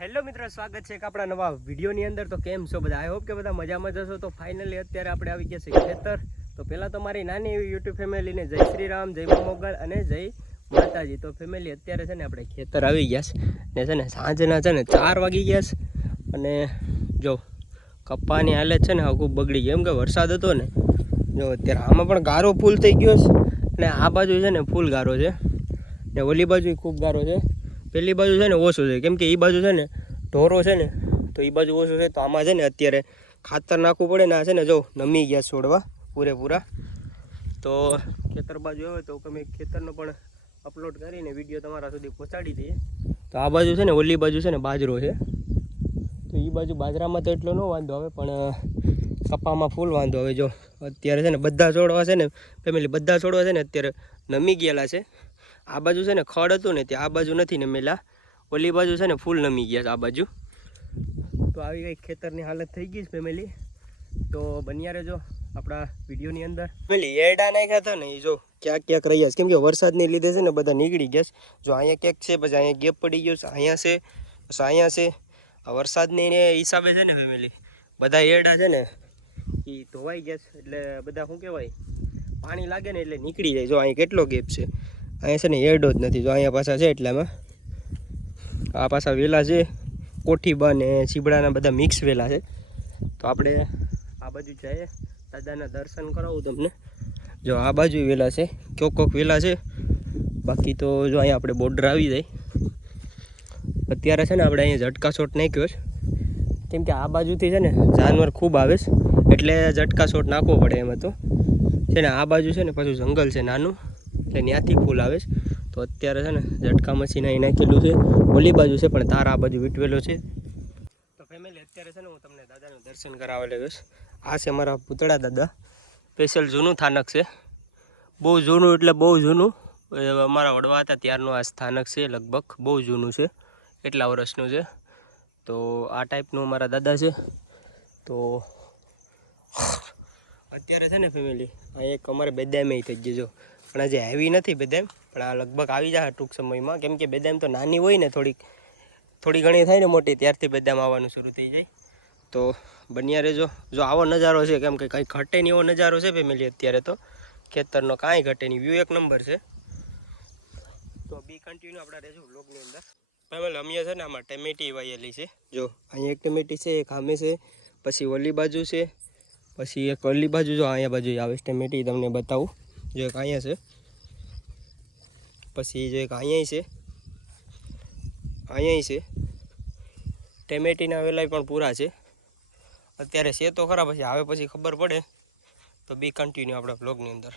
Hello મિત્રો, સ્વાગત છે એક આપણા નવા વિડીયોની અંદર. તો કેમ છો બધા? આઈ હોપ કે બધા મજામાં જશો તો ફાઇનલી અત્યારે આપણે આવી ગયા છે ખેતર. તો પહેલાં તો મારી નાની એવી યુટ્યુબ ફેમિલીને જય શ્રી રામ, જય મોગલ અને જય માતાજી. તો ફેમિલી અત્યારે છે ને આપણે ખેતર આવી ગયા છે. ને છે ને સાંજના છે ને ચાર વાગી ગયા છે. અને જો કપ્પાની હાલત છે ને ખૂબ બગડી ગઈ. એમ કે વરસાદ હતો ને, જો અત્યારે આમાં પણ ગારો ફૂલ થઈ ગયો છે. ને આ બાજુ છે ને ફૂલ ગારો છે. ને ઓલી બાજુ ખૂબ ગારો છે. પેલી બાજુ છે ને ઓછું છે. કેમ કે એ બાજુ છે ને ઢોરો છે ને, તો એ બાજુ ઓછું છે. તો આમાં છે ને અત્યારે ખાતર નાખવું પડે ને આ છે ને જો નમી ગયા છોડવા પૂરેપૂરા. તો ખેતર બાજુ આવે તો અમે ખેતરનો પણ અપલોડ કરીને વીડિયો તમારા સુધી પહોંચાડી દઈએ. તો આ બાજુ છે ને ઓલી બાજુ છે ને બાજરો છે. તો એ બાજુ બાજરામાં તો એટલો ન વાંધો આવે, પણ કપામાં ફૂલ વાંધો આવે. જો અત્યારે છે ને બધા છોડવા છે ને ફેમિલી બધા છોડવા છે ને અત્યારે નમી ગયેલા છે. આ બાજુ છે ને ખડ હતું ને ત્યાં આ બાજુ નથી નમેલા. ઓલી બાજુ છે ને ફૂલ નમી ગયા આ બાજુ. તો આવી કંઈક ખેતરની હાલત થઈ ગઈ છે ફેમિલી તો બન્યા રહેજો આપણા વિડીયોની અંદર. ફેમિલી, એરડા નાખ્યા હતા ને એ જો ક્યાંક ક્યાંક રહ્યા છે. કેમ કે વરસાદને લીધે છે ને બધા નીકળી ગયા છે. જો અહીંયા ક્યાંક છે, પછી અહીંયા ગેપ પડી ગયો છે, અહીંયા છે, પછી અહીંયા છે. આ વરસાદની હિસાબે છે ને ફેમિલી બધા એરડા છે ને એ ધોવાઈ ગયા છે. એટલે બધા શું કહેવાય? પાણી લાગે ને એટલે નીકળી જાય. જો અહીંયા કેટલો ગેપ છે. અહીંયા છે ને એરડો જ નથી, જો અહીંયા પાછા છે એટલામાં. આ પાછા વેલા છે કોઠીબા ને ચીબડાના બધા મિક્સ વેલા છે. તો આપણે આ બાજુ જઈએ, દાદાના દર્શન કરાવું તમને. જો આ બાજુ વેલા છે, કોક કોક વેલા છે. બાકી તો જો અહીંયા આપણે બોર્ડર આવી જાય. અત્યારે છે ને આપણે અહીંયા ઝટકા શોટ નાખ્યો છે. કેમ કે આ બાજુથી છે ને જાનવર ખૂબ આવે છે, એટલે ઝટકા શોટ નાખવો પડે એમાં તો છે ને આ બાજુ છે ને પાછું જંગલ છે નાનું. એટલે ત્યાંથી ફૂલ આવે છે. તો અત્યારે છે ને ઝટકા મશીન અહીં નાખેલું છે. ઓલી બાજુ છે, પણ તાર આ બાજુ વીટવેલો છે. તો ફેમિલી અત્યારે છે ને હું તમને દાદાનું દર્શન કરાવવા લાવ્યો આ છે મારા પૂતળા દાદા. સ્પેશિયલ જૂનું સ્થાનક છે. બહુ જૂનું એટલે બહુ જૂનું. અમારા વડવા હતા, ત્યારનું આ સ્થાનક છે લગભગ. બહુ જૂનું છે. એટલા વર્ષનું છે. તો આ ટાઈપનું અમારા દાદા છે. તો અત્યારે છે ને ફેમિલી આ એક અમારે બેદામે થઈ જો. પણ આજે હેવી નથી બેદેમ પણ આ લગભગ આવી જાય ટૂંક સમયમાં. કેમ કે બેદામ તો નાની હોય ને થોડીક, થોડી ઘણી થાય ને મોટી, ત્યારથી બેદામ આવવાનું શરૂ થઈ જાય. તો બન્યા રહેજો. જો આવો નજારો છે, કેમ કે કંઈ ઘટે નહીં એવો નજારો છે ફેમિલી અત્યારે તો. ખેતરનો કાંઈ ઘટે નહીં. વ્યૂ એક નંબર છે. તો બી કન્ટિન્યુ આપણે રહેજો બ્લોગની અંદર. ફેમિલી અમે છે ને આમાં ટમેટી વાયેલી છે. જો, અહીંયા એક ટમેટી છે, એક આમે છે, પછી ઓલી બાજુ છે, પછી એક ઓલી બાજુ, જો અહીંયા બાજુ આવે ટમેટી તમને બતાવું. જો એક અહીંયા છે. પછી જો એક અહીંયા છે. અહીંયા છે. ટેમેટીના વેલાય પણ પૂરા છે. અત્યારે છે તો ખરા, પછી આવે પછી ખબર પડે. તો બી કન્ટિન્યુ આપણા બ્લોગની અંદર.